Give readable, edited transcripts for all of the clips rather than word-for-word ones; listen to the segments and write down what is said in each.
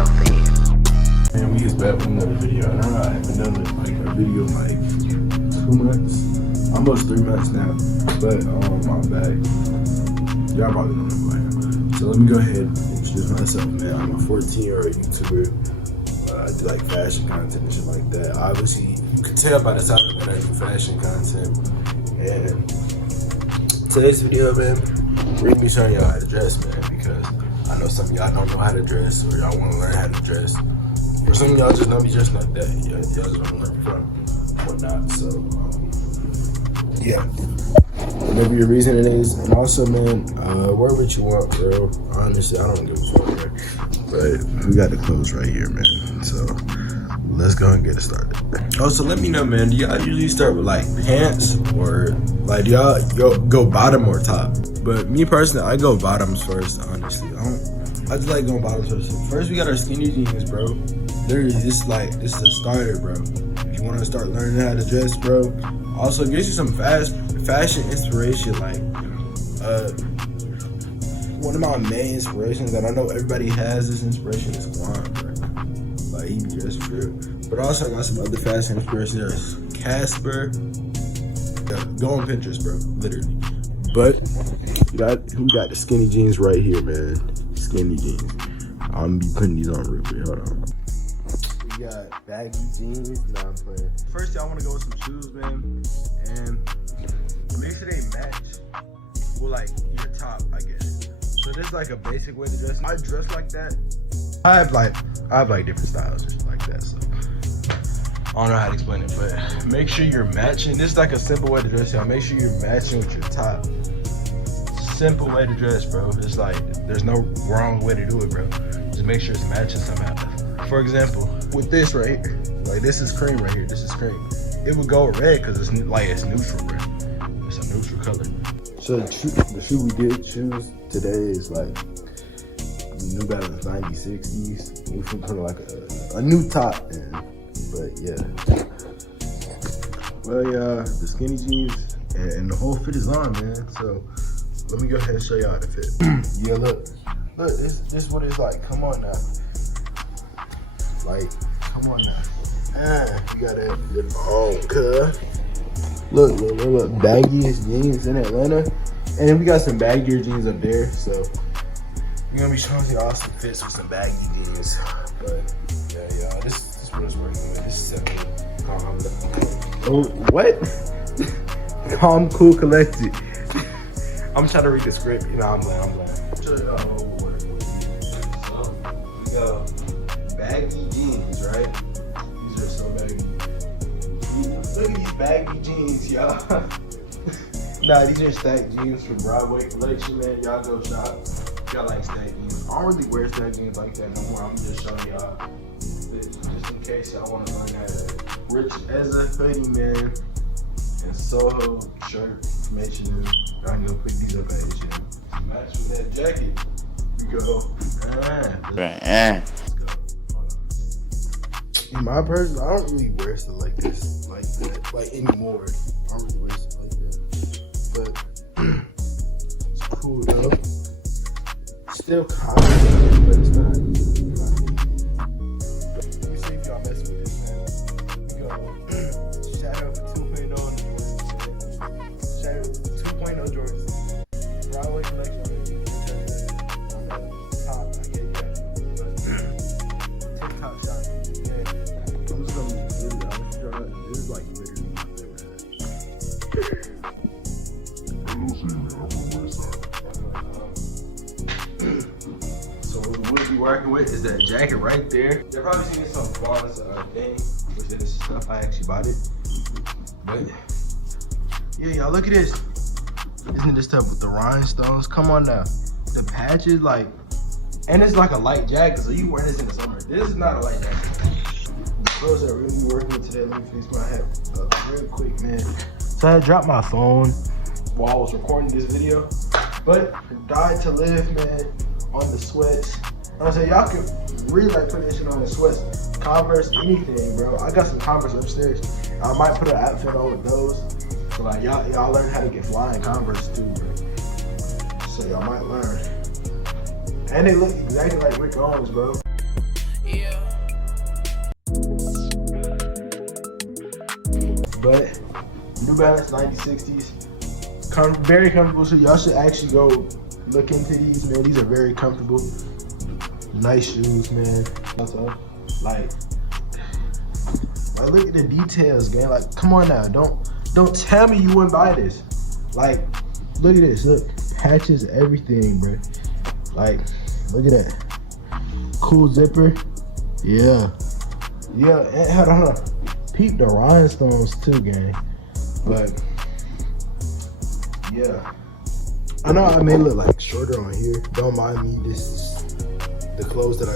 healthy. Man, we is back with another video. I don't know, I haven't done a video in like 2 months, almost 3 months now. But I'm back. Y'all probably don't know who I am. So let me go ahead and introduce myself, man. I'm a 14-year-old YouTuber. I do like fashion content and shit like that. Obviously, you can tell by the title that I do fashion content. And today's video, man, we're gonna be showing y'all how to dress, man, because I know some of y'all don't know how to dress, or y'all want to learn how to dress. For some of y'all just don't be dressed like that. Y'all just don't learn from whatnot. So, yeah. Whatever your reason it is. And also, man, wear what you want, bro. Honestly, I don't give a fuck, man. But we got the clothes right here, man. So, let's go and get it started. Also, let me know, man, do y'all usually start with like pants, or like do y'all go bottom or top? But me personally, I go bottoms first, honestly. I just like going bottoms first. First, we got our skinny jeans, bro. Literally, this is a starter, bro. If you want to start learning how to dress, bro. Also, gives you some fashion inspiration. Like, one of my main inspirations that I know everybody has this inspiration is Quan, bro. Like, he be dressed for real. But also, I got some other fashion inspirations. There's Casper. Yeah, go on Pinterest, bro. Literally. But we got the skinny jeans right here, man. Skinny jeans. I'm gonna be putting these on real quick. Hold on. We got baggy jeans. Nah, I'm playing. First, y'all wanna go with some shoes, man, and make sure they match with like your top, I guess. So this is like a basic way to dress. I dress like that. I have like different styles just like that. So I don't know how to explain it, but make sure you're matching. This is like a simple way to dress, y'all. Make sure you're matching with your top. Simple way to dress, bro. It's like there's no wrong way to do it, bro. Just make sure it's matching somehow. For example, with this right here, like this is cream right here. This is cream. It would go red because it's neutral, bro. It's a neutral color. So the shoe we did choose today is like New Balance 9060s. We can put like a new top in, but yeah. Well, yeah, the skinny jeans and the whole fit is on, man. So let me go ahead and show y'all the fit. Yeah, look, this is what it's like. Come on now. Like, come on now. You got it on, cuz. Look, baggiest jeans in Atlanta. And we got some baggier jeans up there, so we're gonna be showing y'all some fits with some baggy jeans. But yeah, y'all, this is what it's working with. This is 7 Calm. Oh, what? Calm, cool, collected. I'm trying to read the script, you know, I'm playing. Show y'all what we're working with. So, we got baggy jeans, right? These are so baggy. Look at these baggy jeans, y'all. Nah, these are stacked jeans from Broadway Collection, man. Y'all go shop. Y'all like stacked jeans. I don't really wear stacked jeans like that no more. I'm just showing y'all just in case y'all want to learn how to. Rich as a hoodie, man. And Soho shirt. Make sure I'm gonna put these up at his gym. Match with that jacket. We go. Let's go. In my person, I don't really wear stuff like this, like that, like anymore. I don't really wear stuff like that. But it's cool though. Still confident, but it's not. Let me see if y'all mess with this, man. We go. Shadow 2.0 on the Jordans. Shadow 2.0 Jordans. Broadway Collection on the top, I get yeah. TikTok shop. Yeah. I'm just gonna this is like literally my favorite. So what we'll be working with is that jacket right there. You're probably seeing some Quan's thing, which is stuff I actually bought it. But yeah, y'all look at this. Isn't this stuff with the rhinestones? Come on now. The patches, like, and it's like a light jacket, so you wear this in the summer. This is not a light jacket. The clothes that we're gonna be working with today, let me fix my hat up real quick, man. So I dropped my phone while I was recording this video, but died to live, man, on the sweats. I'm saying y'all can really like put this shit on the sweats, Converse, anything, bro. I got some Converse upstairs. I might put an outfit on with those. So like y'all learn how to get flying Converse too, bro. So y'all might learn. And they look exactly like Rick Owens, bro. But New Balance 9060s, very comfortable. So y'all should actually go look into these, man. These are very comfortable, nice shoes, man. Also, like look at the details, gang. Like, come on now, don't tell me you wouldn't buy this. Like, look at this, look, patches, everything, bro. Like, look at that, cool zipper, yeah. And hold on, peep the rhinestones too, gang. But yeah, I know I may look like shorter on here. Don't mind me. This is the clothes that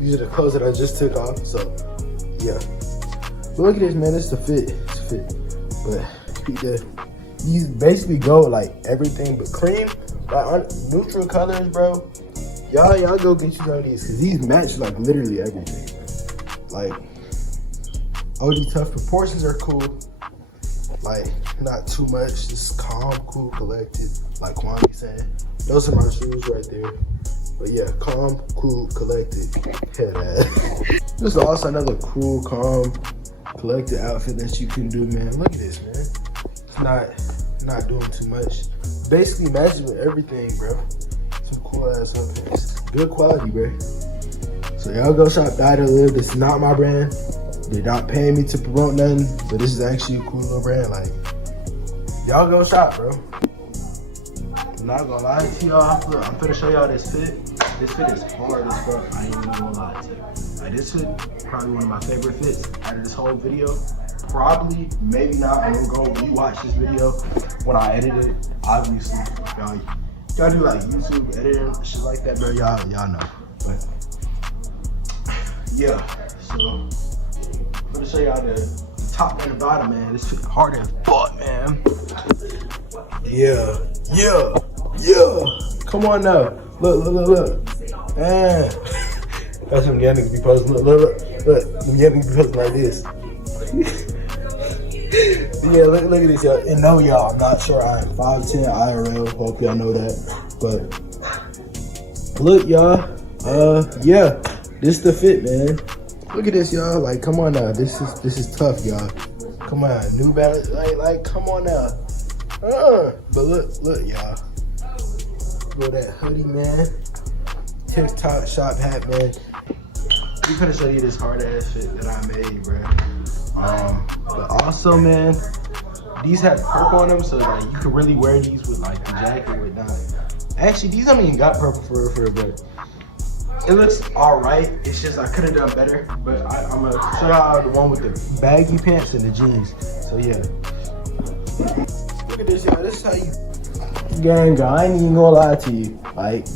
these are the clothes that I just took off. So yeah, but look at this, man. It's the fit. It's the fit. But these basically go like everything but cream, like on neutral colors, bro. Y'all go get you some of these because these match like literally everything. Like OD Tough proportions are cool. Like, not too much, just calm, cool, collected, like Kwame said. Those are my shoes right there. But yeah, calm, cool, collected, head ass. This is also another cool, calm, collected outfit that you can do, man. Look at this, man. It's not doing too much. Basically matches with everything, bro. Some cool ass outfits. Good quality, bro. So y'all go shop Die to Live. This is not my brand. They're not paying me to promote nothing, but this is actually a cool little brand. Like, y'all go shop, bro. I'm not gonna lie to y'all. Look, I'm finna show y'all this fit. This fit is hard as fuck. I ain't even gonna lie to you. Like, this fit probably one of my favorite fits out of this whole video. Probably, maybe not. I'm gonna go rewatch this video when I edit it. Obviously, y'all do like YouTube editing, shit like that, bro. Y'all know. But yeah, so. I'm gonna show y'all the top and the bottom, man. This fit hard as fuck, man. Yeah. Come on now. Look. Man. That's some young niggas be posting. Look. Them young niggas be posting like this. Yeah, look at this, y'all. And no, y'all, I'm not sure I am 5'10" IRL. Hope y'all know that. But look, y'all. Yeah. This the fit, man. Look at this, y'all. Like, come on now. This is tough, y'all. Come on, New Balance. Like, come on now. But look, y'all. Look at that hoodie, man. TikTok shop hat, man. We gonna show you this hard ass fit that I made, bro. But also, man, these have purple on them, so like you can really wear these with like the jacket or whatnot. Actually, these don't even got purple for real, but it looks all right. It's just I could have done better, but I'm gonna show y'all the one with the baggy pants and the jeans. So yeah, look at this, y'all. This is how you gang. I ain't even gonna lie to you. Like,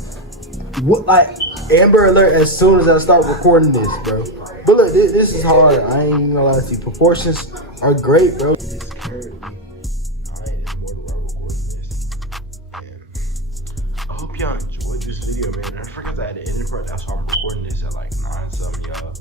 what? Like Amber Alert as soon as I start recording this, bro. But look, this is hard. I ain't even gonna lie to you. Proportions are great, bro. It's currently 9 and more while recording this. And I hope y'all enjoyed this video, man. I forgot to add the ending part. That's why I'm recording this at like 9 something, y'all.